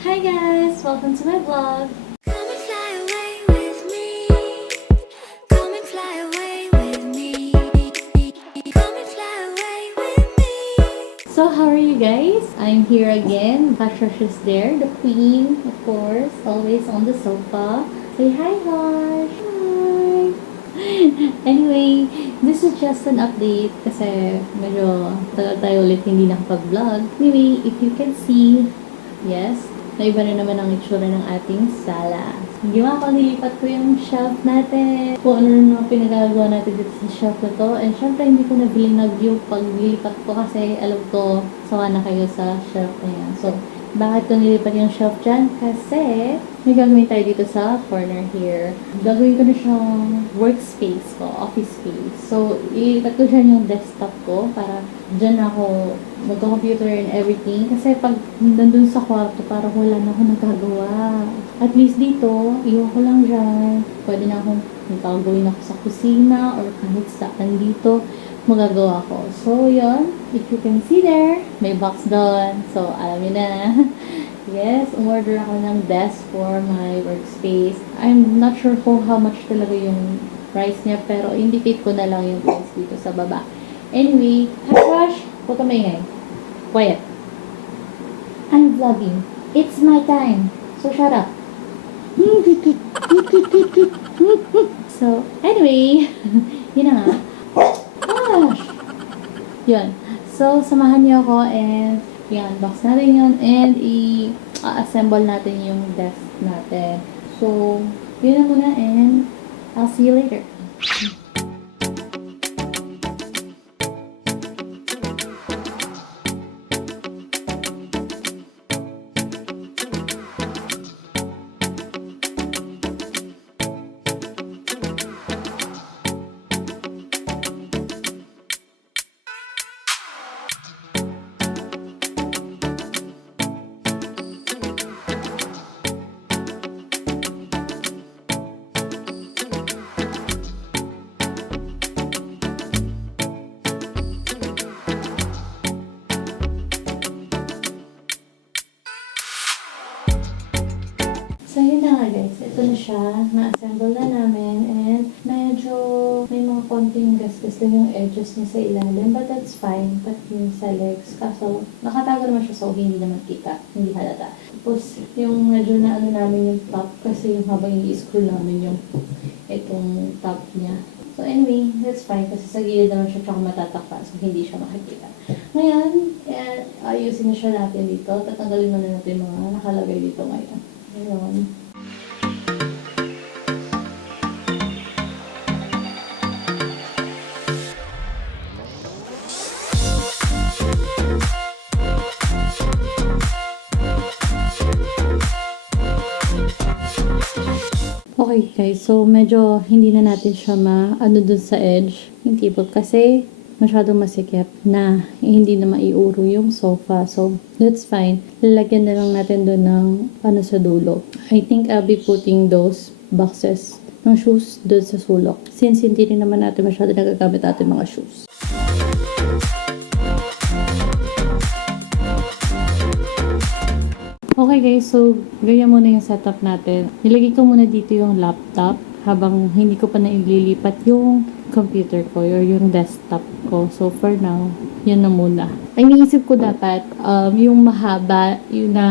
Hi guys! Welcome to my vlog! Come and fly away with me. Come and fly away with me. Come and fly away with me. So how are you guys? I'm here again. Patrish is there, the queen, of course, always on the sofa. Say hi, Harsh! Hi! Anyway, this is just an update kasi medyo tagal tayo ulit hindi nakapag-vlog. Anyway, if you can see, yes, naiba na naman ang itsura ng ating sala. Ginawa ko, nilipat ko yung shelf natin. Kung ano na mga pinagagawa natin dito sa shelf na to. And syempre, hindi ko nabilinag yung paglilipat ko kasi alam ko, sawa na kayo sa shelf na yan. So, bakit ko nilipat yung shelf dyan? Kasi, may gagawin tayo dito sa corner here. Gagawin ko na siyang workspace ko, office space. So, ilipat ko dyan yung desktop ko para dyan ako magko-computer and everything. Kasi pag nandun sa kwarto, parang wala na ako nagagawa. At least dito, iwan ko lang dyan. Pwede na akong magagawin ako sa kusina or kahit saan dito magagawa ko. So, yun. If you can see there, may box doon. So, alam niyo na. Yes, umorder ako ng desk for my workspace. I'm not sure kung how much talaga yung price niya, pero indicate ko na lang yung price dito sa baba. Anyway, hush, huwag ka maingay. Quiet. I'm vlogging. It's my time. So, shut up. So, anyway, yun na nga. Gosh! Yun. So, samahan niyo ako and i-unbox natin yun and i-assemble natin yung desk natin. So, yun na muna and I'll see you later. So, yun na nga guys. Ito na siya. Na-assemble na namin. And medyo may mga konting gasgas lang yung edges niya sa ilalim. But that's fine. Pati yung sa legs. Kaso, nakatago naman siya so hindi naman kita. Hindi halata. Tapos, yung medyo na ano namin yung top. Kasi yung habang i-screw namin yung itong top niya. So anyway, that's fine. Kasi sa gilid naman siya tsaka matatakpan. So, hindi siya makikita. Ngayon, ayusin na siya natin dito. Tatanggalin muna natin yung mga nakalagay dito ngayon. Ayun. Okay guys, so medyo hindi na natin siya ano dun sa edge. Hindi po kasi masyadong masikip na hindi na maiuro yung sofa. So, that's fine. Lalagyan na lang natin doon ng ano sa dulo. I think I'll be putting those boxes ng shoes doon sa sulok. Since hindi rin naman natin masyado nagagamit natin mga shoes. Okay guys, so ganyan muna yung setup natin. Nilagay ko muna dito yung laptop habang hindi ko pa naililipat yung computer ko or yung desktop ko. So, for now, yun na muna. Ay, iniisip ko dapat yung mahaba, yung na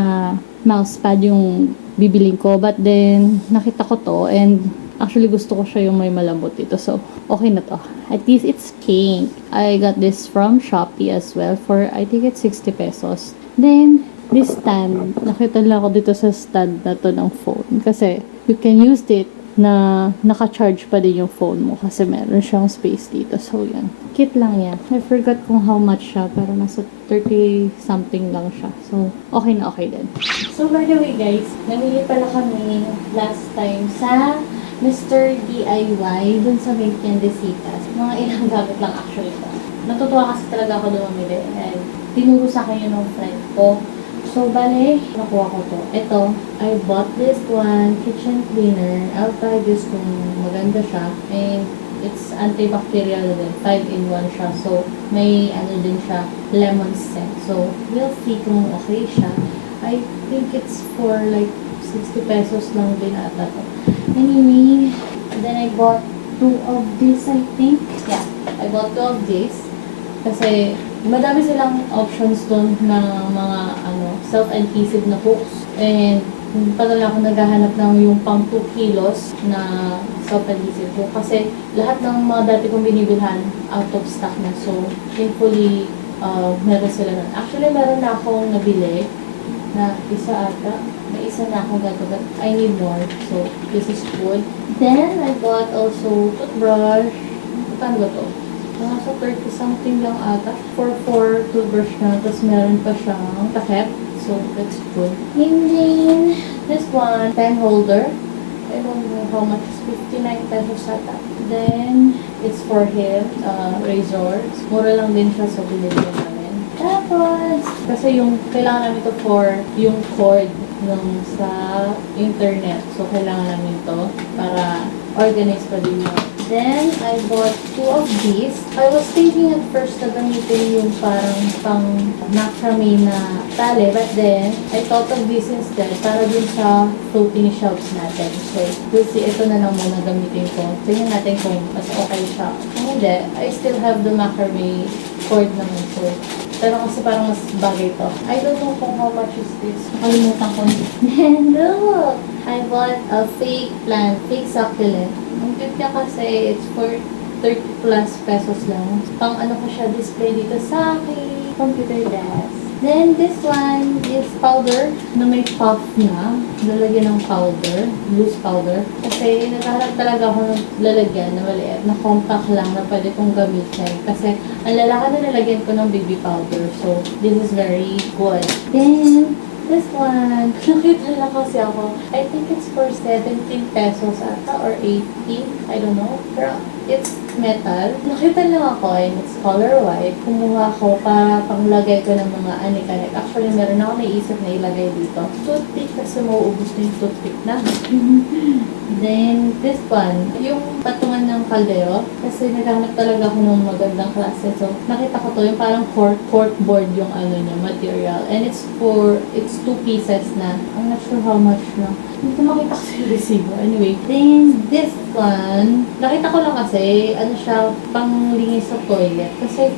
mousepad yung bibiling ko. But then, nakita ko to and actually gusto ko siya yung may malambot dito. So, okay na to. At least it's pink. I got this from Shopee as well for, I think it's 60 pesos. Then, this stand, nakita lang ako dito sa stand na to ng phone. Kasi, you can use it na naka-charge pa din yung phone mo kasi meron siyang space dito. So, yan. Kit lang yan. I forgot kung how much siya, pero nasa 30 something lang siya. So, okay na okay din. So, by the way guys, namili pala kami last time sa Mr. D.I.Y. dun sa May Tiendesitas. Mga ilang gamit lang actually ito. Natutuwa kasi talaga ako doon mamili. And tinuro sa akin yun ng friend ko. So, bale, nakuha ko to. Ito, I bought this one, kitchen cleaner. I'll try this kung maganda siya. And it's antibacterial din. 5-in-1 siya. So, may ano din siya, lemon scent. So, we'll see kung okay siya. I think it's for like 60 pesos lang din ata to. Anyway, then I bought 2 of this, I think. Yeah, I bought 2 of this. Kasi madami silang options doon na mga self-adhesive na hooks. And pala ako naghahanap ng yung pang 2 kilos na self-adhesive hook. Kasi lahat ng mga dati kong binibilhan out of stock na. So, thankfully, meron sila nun. Actually, meron na akong nabili na isa ata. May isa na akong gagawin. I need more. So, this is good. Then, I bought also toothbrush. Paano ba to? Nasa 30 something lang ata. For 4 toothbrush na. Tapos meron pa siyang takip. So, that's good. And then, this one, pen holder. I don't know how much. 59 pesos ata. Then, it's for him. Razors. Mura lang din siya. So, binili namin. Tapos, kasi yung, kailangan namin to for yung cord nung sa internet. So, kailangan namin to para organize pa din yun. Then, I bought 2 of these. I was thinking at first na gamitin yung parang pang macrame na tali. But then, I thought of this instead para dun sa floating shelves natin. So, we'll see. Ito na lang muna gamitin ko. Tingnan natin kung mas okay siya. Kung hindi, I still have the macrame cord naman. So, pero kasi parang mas bagay to. I don't know kung how much is this. Nakalimutan ko. Then, look! I bought a fake plant, fake succulent. Ang cute niya kasi, it's for 30 plus pesos lang. Pang ano ko siya, display dito sa aking computer desk. Then, this one is powder na may puff na. Lalagyan ng powder, loose powder. Kasi naghahanap talaga ako ng lalagyan na maliit, na compact lang na pwede kong gamitin. Kasi ang lalaki na nalagyan ko ng baby powder. So, this is very good. Then, this one, nakita lang kasi ako. I think it's for 17 pesos ata or 18. I don't know. Pero it's metal. Nakita lang ako and it's color white. Kumuha ko para panglagay ko ng mga anik-anik. Actually, meron ako naisip na ilagay dito. Toothpick kasi mauubos na yung toothpick na. Then, this one, yung patungan ng kaldero. Kasi naghanap talaga ako ng magandang klase. So, nakita ko to, yung parang cork board yung ano niya, material. And it's 2 pieces na. I'm not sure how much na. Hindi ko makita kasi yung resibo. Anyway, then this one, nakita ko lang kasi, ano siya, panglinis sa toilet. Kasi,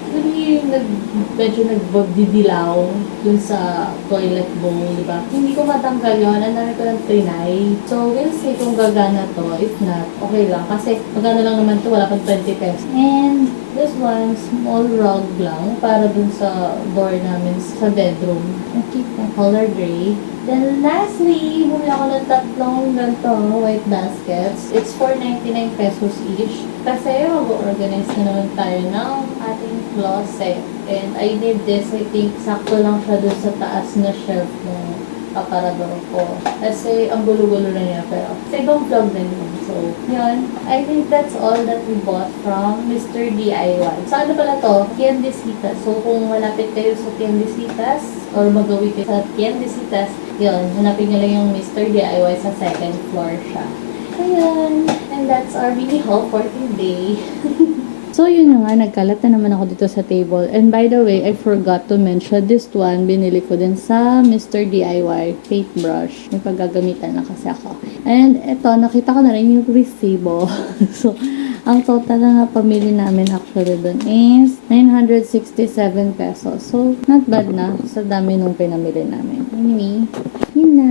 medyo nagdidilaw dun sa toilet bowl, di ba? Hindi ko matanggal yun. Ang dami ko lang trinay. So, we'll see kung gagana to. If not, okay lang. Kasi, magana lang naman to, wala pang 20 pesos. And, this one, small rug lang, para dun sa door namin sa bedroom. Okay, color gray. Then, lastly, bumili ako ng 3 ganito, white baskets. It's for 99 pesos each. Kasi, mag-organize na naman tayo ng ating closet. And I need this, I think, sakto lang siya dun sa taas na shelf ng aparador ko. Kasi, ang gulo-gulo na niya. Pero, sa ibang vlog na yun. So, yun. I think that's all that we bought from Mr. D.I.Y. So, ano pala to? Tiendesitas. So, kung malapit kayo sa Tiendesitas, or magawi kayo sa Tiendesitas, yun, hanapin nyo lang yung Mr. D.I.Y. sa 2nd floor siya. Ayun. And that's our mini haul for today. So, yun na nga, nagkalat na naman ako dito sa table. And by the way, I forgot to mention this one, binili ko din sa Mr. D.I.Y. paintbrush. May paggagamitan na kasi ako. And ito, nakita ko na rin yung resibo. So, ang total na pamili namin actually dun is 967 pesos. So, not bad na sa dami nung pinamili namin. Anyway, yun na.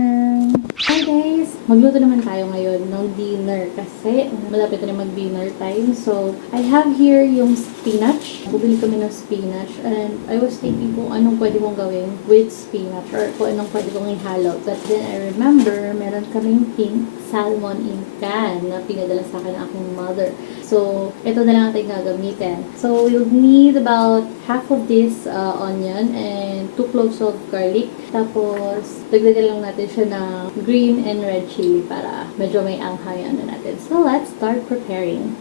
Hi guys! Magluto naman tayo ngayon ng dinner kasi malapit na mag-dinner time. So, I have here yung spinach. Bumili kami ng spinach and I was thinking kung anong pwede kong gawin with spinach or kung anong pwede kong ihalo. But then I remember, meron kaming pink salmon in can na pinadala sa akin ng aking mother. So, ito na lang natin gagamitin. So, we'll need about half of this onion and 2 cloves of garlic. Tapos, dagdagan lang natin siya ng green and red chili para medyo may anghang ano natin. So, let's start preparing.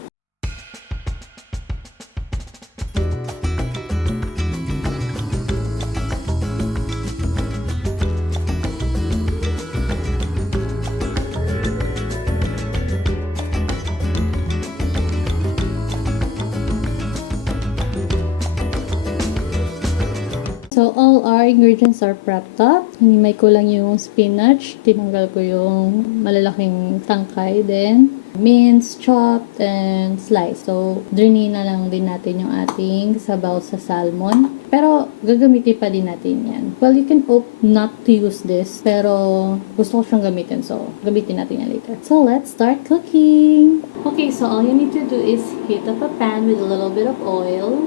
so all our ingredients are prepped up. Hindi may kulang yung spinach. Tinanggal ko yung malalaking tangkay. Then, minced, chopped, and sliced. So, drainin na lang din natin yung ating sabaw sa salmon. Pero, gagamitin pa din natin yan. Well, you can opt not to use this. Pero, gusto ko siyang gamitin. So, gamitin natin yan later. So, let's start cooking. Okay, so all you need to do is heat up a pan with a little bit of oil.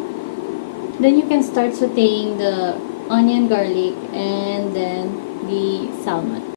Then you can start sauteing the onion, garlic, and then the salmon.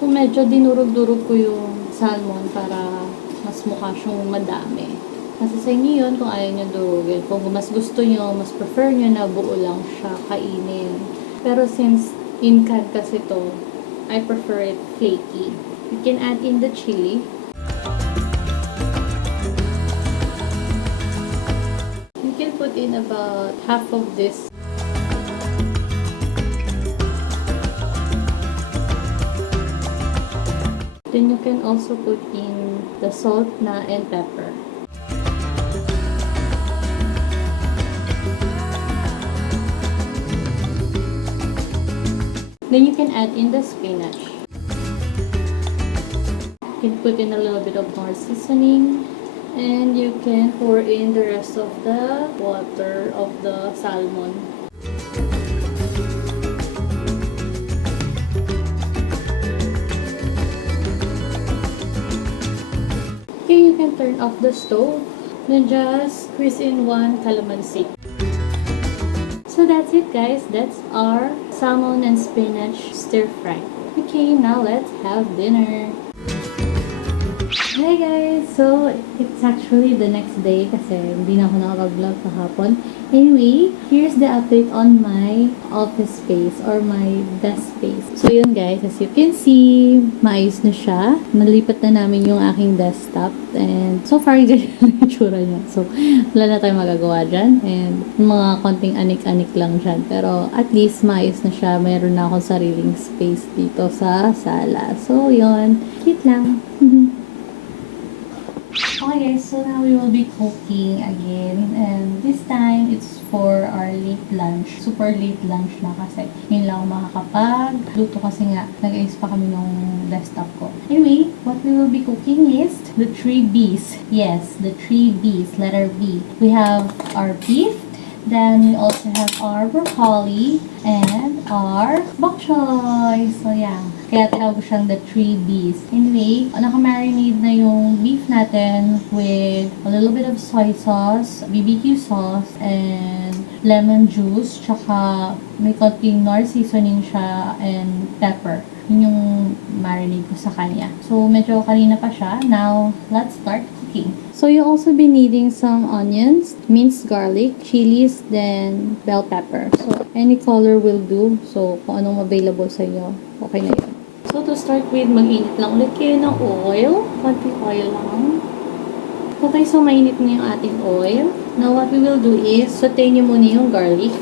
So medyo dinurog-durog ko yung salmon para mas mukha siyang madami. Kasi sa inyo yun kung ayaw nyo durugin. Kung mas gusto nyo, mas prefer nyo na buo lang siya kainin. Pero since in can kasi to, I prefer it flaky. You can add in the chili. You can put in about half of this. Then you can also put in the salt na and pepper. Then you can add in the spinach. You can put in a little bit of more seasoning. And you can pour in the rest of the water of the salmon. Okay, you can turn off the stove. Then just squeeze in one calamansi. So that's it guys. That's our salmon and spinach stir fry. Okay, now let's have dinner. Hi guys! So, it's actually the next day kasi hindi na ako nakapag-vlog kahapon. Anyway, here's the update on my office space or my desk space. So, yun guys, as you can see, maayos na siya. Nalipat na namin yung aking desktop and so far, ganyan yung itsura niya. So, wala na tayong magagawa dyan and mga konting anik-anik lang dyan. Pero, at least, maayos na siya. Mayroon na akong sariling space dito sa sala. So, yun. Cute lang. Okay, so now we will be cooking again and this time it's for our late lunch. Super late lunch na kasi yun lang makakapag-luto kasi nga nag-ayos pa kami nung desktop ko. Anyway, what we will be cooking is the 3 B's. Yes, the 3 B's, letter B. We have our beef, then we also have our broccoli and our bok choy. So yeah, kaya tinawag ko siyang the 3 B's. Anyway, naka-marinate na yung beef natin with a little bit of soy sauce, BBQ sauce, and lemon juice, tsaka may konting nor seasoning siya and pepper. Yun yung marinate ko sa kanya. So, medyo kanina pa siya. Now, let's start cooking. So, you'll also be needing some onions, minced garlic, chilies, then bell pepper. So, any color will do. So, kung anong available sa inyo, okay na yun. So, to start with, mag-init lang ulit kayo ng oil. Konti oil lang. Okay, so mainit na yung ating oil. Now, what we will do is, saute nyo muna yung garlic.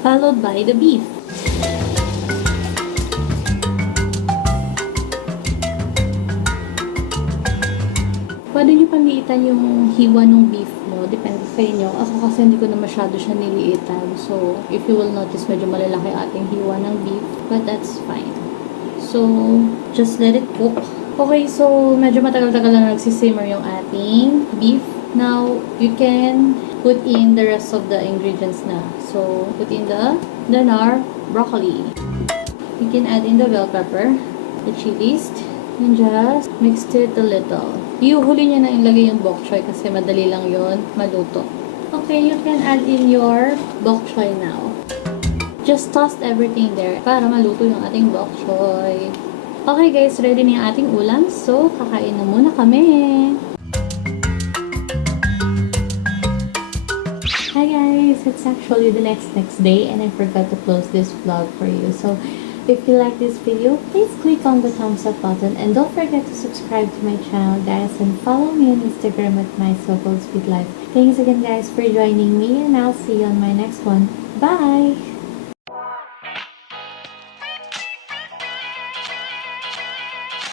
Followed by the beef. Pwede nyo paliitan yung hiwa ng beef mo. Depende sa inyo. Ako kasi hindi ko na masyado siya niliitan. So, if you will notice, medyo malalaki ating hiwa ng beef. But that's fine. So, just let it cook. Okay, so medyo matagal-tagal na nagsisimmer yung ating beef. Now, you can put in the rest of the ingredients na. So, put in then our broccoli. You can add in the bell pepper, the chilies, and just mix it a little. Huli nyo na ilagay yung bok choy kasi madali lang yon maluto. Okay, you can add in your bok choy now. Just toss everything there para maluto yung ating bok choy. Okay guys, ready na yung ating ulam. So, kakain na muna kami. Hi guys, it's actually the next day and I forgot to close this vlog for you. So, If you like this video, please click on the thumbs up button and don't forget to subscribe to my channel, guys, and follow me on Instagram at my so-called sweet life. Thanks again, guys, for joining me, and I'll see you on my next one. Bye!